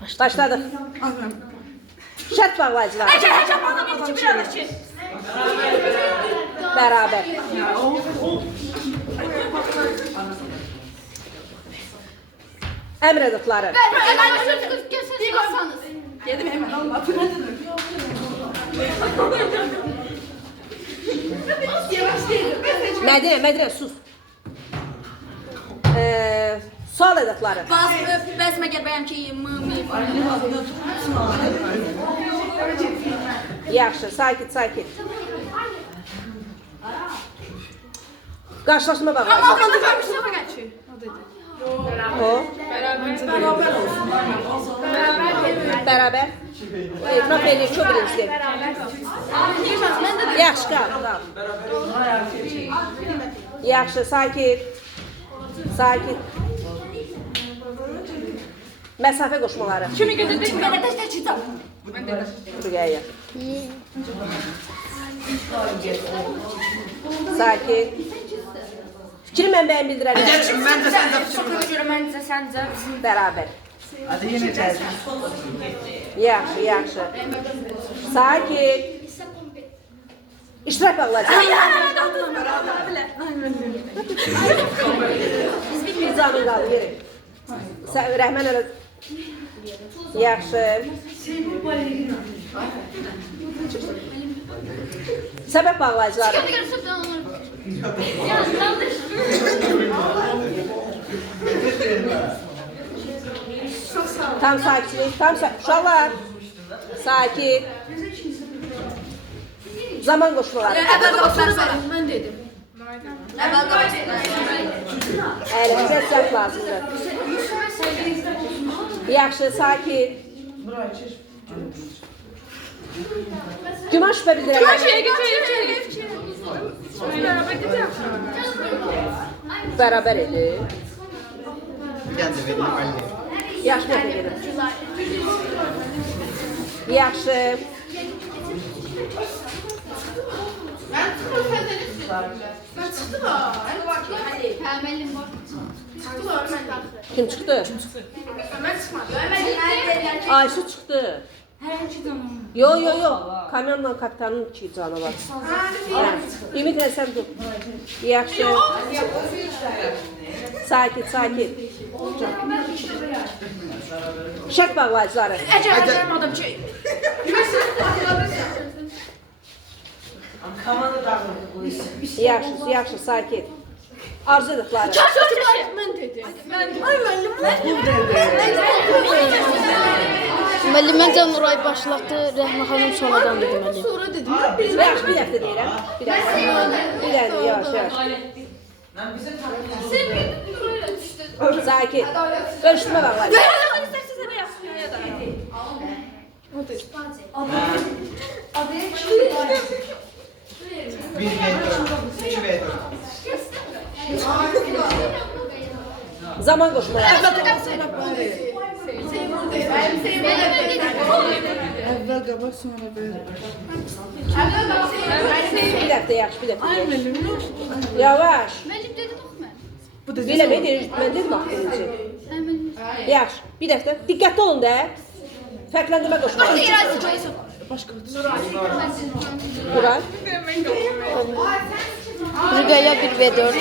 Başladıq. Şərt bağlayıcılar. Həcəm adam iki bir alır ki. Bərabər. Əmr edıqları. Gedim hemen Allah. Mədinə, sus. Sual edıqları. Bəs məgər bəyəm ki, mi. Yaxşı, sakit. Qarşılaşma bağlayıcı. O. Bərabər. Etiraf edir ki, o birincisi. Yaxşı, qal. Yaxşı, sakit. Məsafə qoşmaları. Kimi götürdük, mənə təşkilcəm. Buraya. Sakit. Fikri mənbəyin bildirəlim. Məncə səncə. Bərabər. Hadi yine gelsin. Yaxşı. Sakit. İştirak bağlayacaq. Nizamın qaldı, yeri. Rəhmən elə. Yaxşı. Səbəb bağlayıcıları. Tam sakitlik, uşaqlar. Sakit. Zaman qoşmaları. Mən dedim. Əlimizə səhv lazımdır. Yaxşı, sakit. Güman şübhə bildirələr. Bərabər edir. Gel de benim anne. Yaxşı, mən də gedim. Yaxşı. Kim çıxdı? Ayşe çıxdı. Yo. Kamyonla kapitanın iki canı var. Ümid sən dur. Yaxşı. Sakit. Şək bağlayıcıları. Əcəm adam ki. Yaxşı, sakit. Arzu edıqları. Mən dedim. Müəllim, məncə Nuray başlatdı, Rəhmə xanım sonradan dedi müəllim. Sonra dedim. Yaxşı, bir dəfə deyirəm. Bir dəfə, yavaş. Sakit. Görüşmə bağlayıcı. Bir V4. 2 V4. Zaman qoşmaları. Evvel kabak sonra böyle. Bir dəfə, yaxşı, bir dəfə. Yavaş. Biləmək deyir, mən dedim axı birinci. Yaxşı, bir dəfə. Diqqətli olun da. Fərqləndirmə qoşmaları. Nuray. Rüqəyə 1v4.